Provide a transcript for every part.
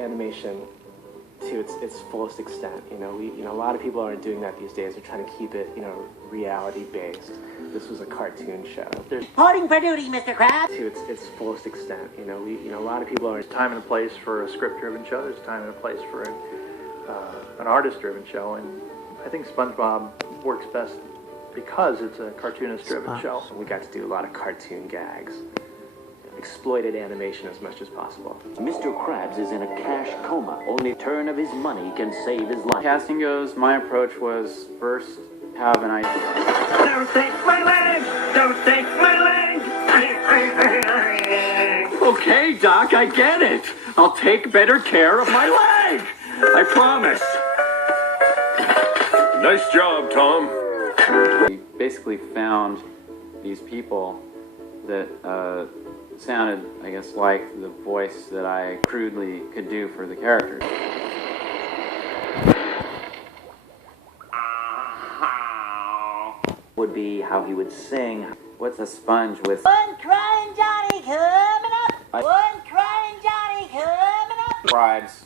animation to its fullest extent. A lot of people aren't doing that these days. They're trying to keep it, reality based. This was a cartoon show. Reporting for duty, Mr. Krabs. To its fullest extent. A lot of people are. There's time and a place for a script-driven show. There's time and a place for an artist-driven show, and I think SpongeBob works best because it's a cartoonist-driven show. We got to do a lot of cartoon gags. Exploited animation as much as possible. Mr. Krabs is in a cash coma. Only turn of his money can save his life. Casting goes, my approach was first have an idea. Don't take my leg! Don't take my leg! Okay, Doc, I get it. I'll take better care of my leg. I promise. Nice job, Tom. We basically found these people that sounded, I guess, like the voice that I crudely could do for the characters. Would be how he would sing. What's a sponge with? One crying Johnny coming up! One crying Johnny coming up! Describes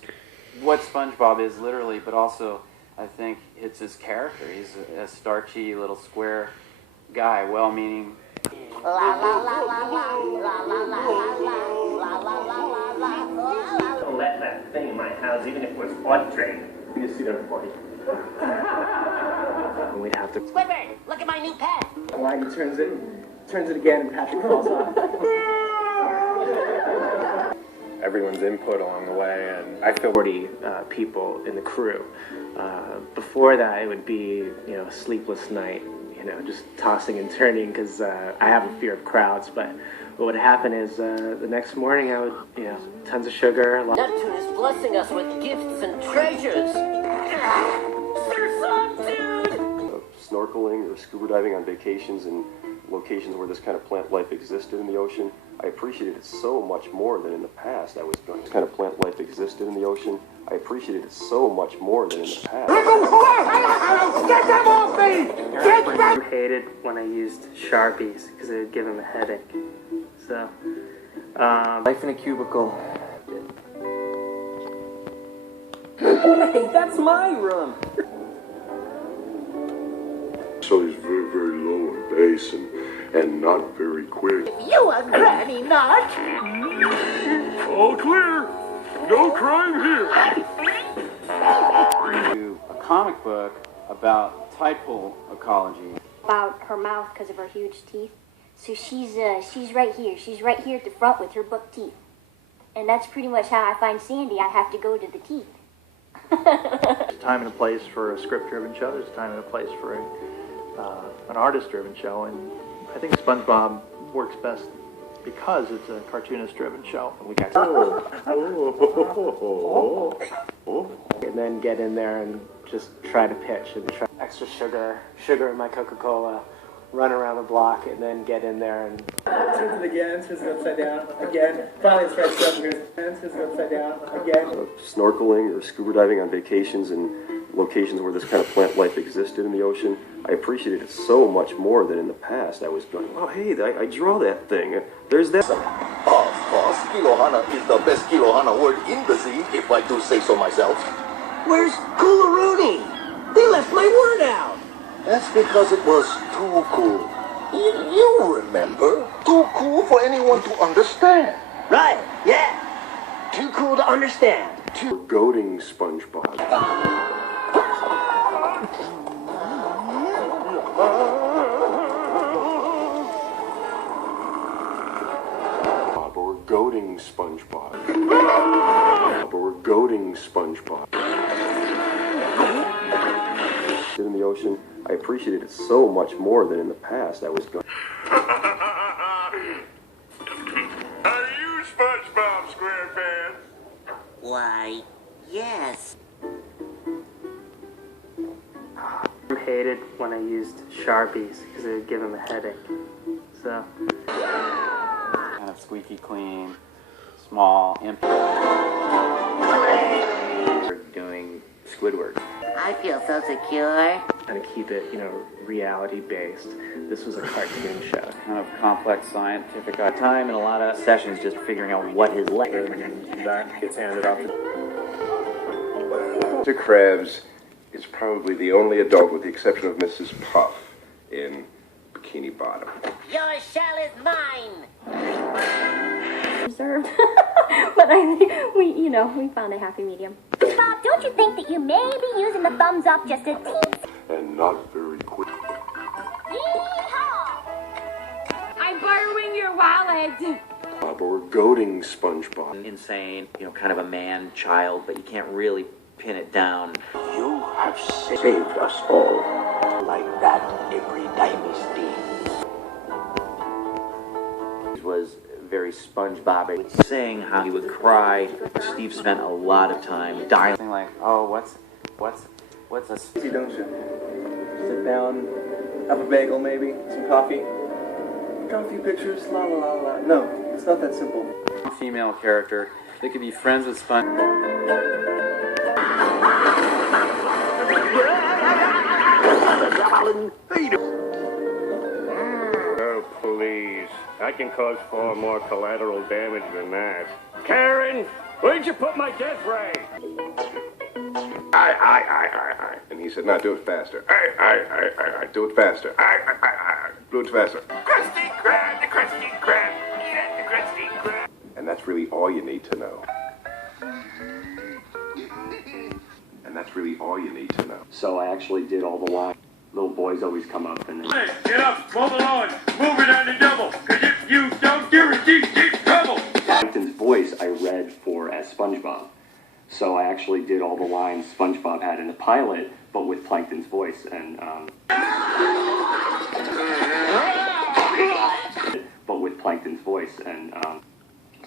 what SpongeBob is literally, but also I think it's his character. He's a starchy little square guy, well-meaning. La la la la la la la la la la la. Don't let that thing in my house, even if it was one train. You see that for you. We'd have to. Squidward, look at my new pet. Line turns it again, and Patrick falls off. Everyone's input along the way, and I feel 40 people in the crew. Before that, it would be a sleepless night. Just tossing and turning because I have a fear of crowds. But what would happen is the next morning I would, tons of sugar. Neptune is blessing us with gifts and treasures. Surf's on, dude! Snorkeling or scuba diving on vacations and locations where this kind of plant life existed in the ocean, I appreciated it so much more than in the past. This kind of plant life existed in the ocean. I appreciated it so much more than in the past. Get them off me! Get them! I hated when I used Sharpies because it would give him a headache. So, Life in a cubicle. Hey, that's my room. So he's very, very low in bass and not very quick. You a granny nut! All clear! No crime here! Do a comic book about tidal ecology. About her mouth because of her huge teeth. So she's right here. She's right here at the front with her buck teeth. And that's pretty much how I find Sandy. I have to go to the teeth. There's time and a place for a script-driven show. There's time and a place for an artist-driven show, and I think SpongeBob works best because it's a cartoonist-driven show. we got to. And then get in there and just try to pitch and try extra sugar in my Coca-Cola, run around the block, and then get in there and turns it again, turns it upside down, again. Finally, it's right up here. Turns it upside down, again. Snorkeling or scuba diving on vacations and locations where this kind of plant life existed in the ocean, I appreciated it so much more than in the past. I was going, oh, hey, I draw that thing. There's that. Of course, Kilohana is the best Kilohana word in the sea, if I do say so myself. Where's Coolaroonie? They left my word out. That's because it was too cool. You remember? Too cool for anyone to understand. Right, yeah. Too cool to understand. We're goading SpongeBob. We're goading SpongeBob. We're goading SpongeBob. In the ocean, I appreciated it so much more than in the past. I was going. Are you SpongeBob SquarePants? Why, yes. I hated when I used Sharpies because it would give him a headache. So, Kind of squeaky clean, small, empty. We're doing Squidward. I feel so secure. trying to keep it, reality based. This was a cartoon show. Kind of complex scientific Time and a lot of sessions just figuring out what his leg. That gets handed off to Mr. Krabs is probably the only adult, with the exception of Mrs. Puff, in Bikini Bottom. Your shell is mine. Reserved. But I think we found a happy medium. Bob, don't you think that you may be using the thumbs up just a teeny? And not very quick. Yeehaw! I'm borrowing your wallet. Bob, or goading SpongeBob. Insane, kind of a man-child, but you can't really pin it down. You have saved us all. Like that every dynasty. It was very SpongeBob, saying how he would cry. Steve spent a lot of time dialing Like, oh, what's a Easy, don't you? Sit down, have a bagel maybe, some coffee. Draw a few pictures, la la la la. No, it's not that simple. female character that could be friends with Sponge? Oh, please. I can cause far more collateral damage than that. Karen, where'd you put my death ray? I. And he said, no, do it faster. I. Do it faster. I. Do it faster. Krusty Krab, the Krusty Krab, eat it, the Krusty Krab. And that's really all you need to know. And that's really all you need to know. So I actually did all the lines. Little boys always come up and Hey, get up, move along, move it on the double, because if you don't, you're in deep trouble. Plankton's voice I read for as SpongeBob. So I actually did all the lines SpongeBob had in the pilot, but with Plankton's voice, and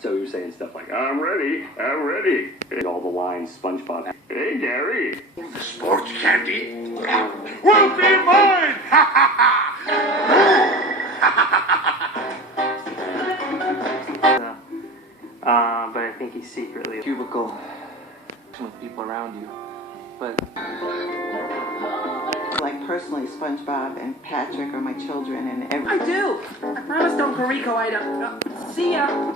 so he was saying stuff like, I'm ready. And all the lines SpongeBob had. Hey, Gary. Sports candy. Won't be mine! But I think he's secretly a cubicle with people around you. But like personally, SpongeBob and Patrick are my children, and I do. I promised Uncle Rico I'd see ya.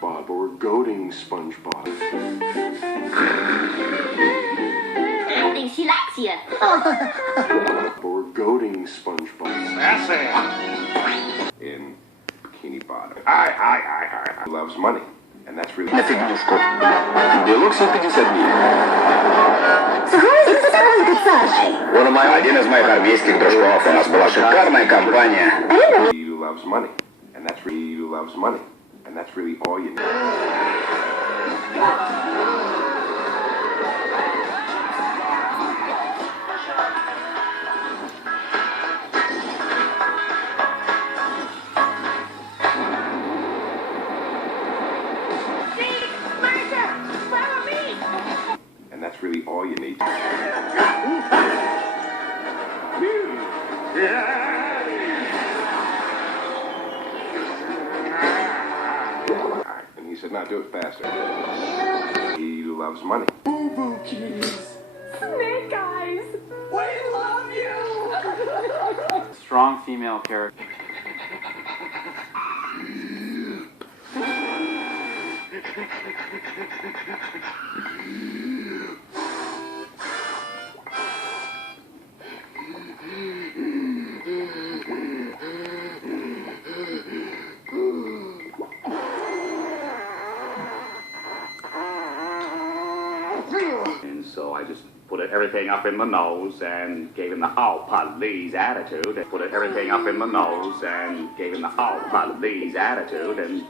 Bob, or goading SpongeBob. I think she likes you. Or goading SpongeBob. Sassy. In Bikini Bottom. I. Loves money. And that's really... Это фигушку. Белок 150 миль. Один из моих армейских дружков. У нас была шикарная компания. He loves money. And that's really... He loves money. And that's really all you need. And that's really all you need. And he said, no, do it faster. He loves money. Boo-boo keys. Snake eyes. We love you. Strong female character. And so I just put everything up in my nose and gave him the oh please attitude. And put everything up in my nose and gave him the oh please attitude. And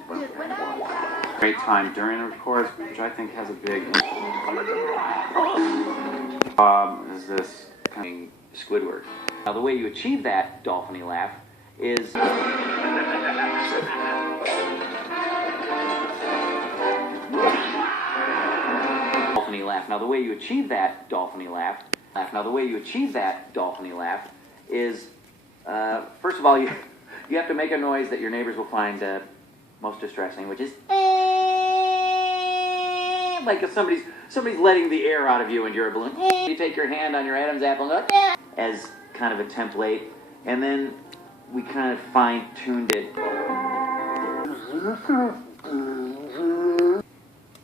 Great time during the records, which I think has a big is this kind of Squidward. Now, the way you achieve that dolphiny laugh is... dolphiny laugh. Now, the way you achieve that dolphiny laugh... Now, the way you achieve that dolphiny laugh is... first of all, you have to make a noise that your neighbors will find most distressing, which is... like if somebody's letting the air out of you and you're a balloon. You take your hand on your Adam's apple and go, as kind of a template, and then we kind of fine-tuned it.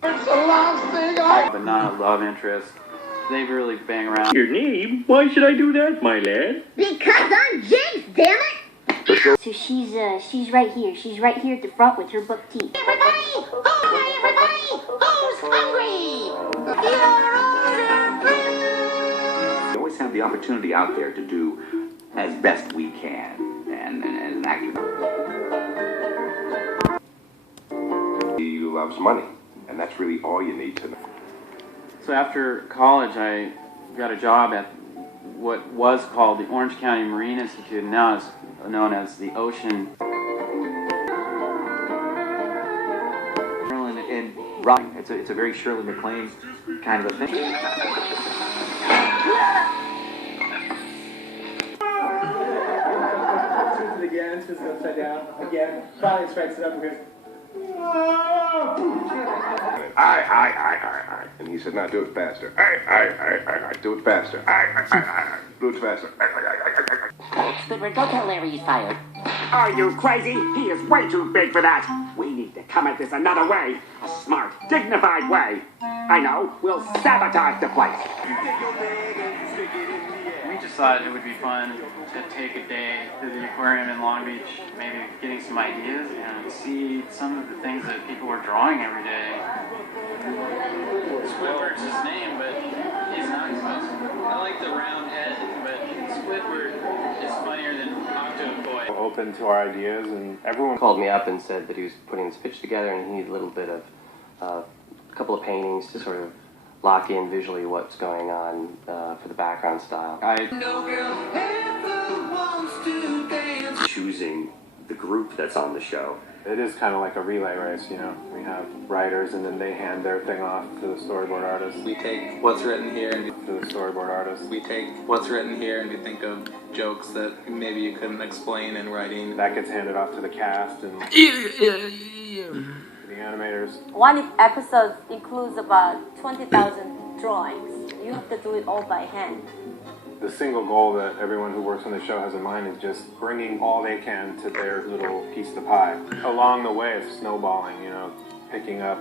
It's the last thing I... But not a love interest. They really bang around. Your name? Why should I do that, my lad? Because I'm Jinx, damn it! So she's right here. She's right here at the front with her book teeth. Everybody! Oh, everybody! Who's hungry? We always have the opportunity out there to do as best we can, and as an actor. He loves money, and that's really all you need to know. So after college, I got a job at what was called the Orange County Marine Institute, and now is known as the Ocean. And rock. It's a very Shirley MacLaine kind of a thing. Turns it again, turns it upside down, again. Finally strikes it up and goes, I. And he said, no, do it faster. I. Do it faster. I. Do it faster. Squidward, go tell Larry he's fired. Are you crazy? He is way too big for that. We need to come at this another way. A smart, dignified way. I know. We'll sabotage the place. We decided it would be fun to take a day to the aquarium in Long Beach, maybe getting some ideas and see some of the things that people were drawing every day. Squidward's his name, but he's not supposed to. I like the round head, but Squidward is funnier than Octo Boy. Open to our ideas, and everyone called me up and said that he was putting his pitch together and he needed a little bit of a couple of paintings to sort of lock in visually what's going on for the background style. Choosing the group that's on the show. It is kind of like a relay race, you know. We have writers and then they hand their thing off to the storyboard artist. We take what's written here and to the storyboard artist. We take what's written here and we think of jokes that maybe you couldn't explain in writing. That gets handed off to the cast and the animators. One episode includes about 20,000 drawings. You have to do it all by hand. The single goal that everyone who works on the show has in mind is just bringing all they can to their little piece of the pie. Along the way, it's snowballing, you know, picking up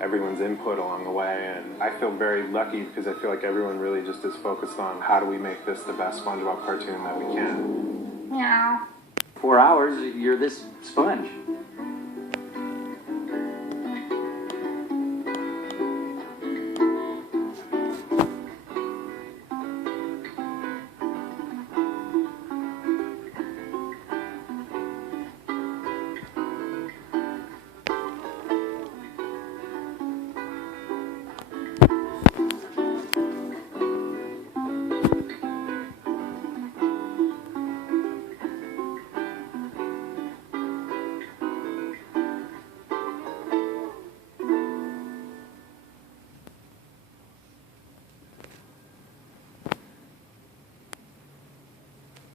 everyone's input along the way. And I feel very lucky because I feel like everyone really just is focused on how do we make this the best SpongeBob cartoon that we can. Meow. 4 hours, you're this sponge.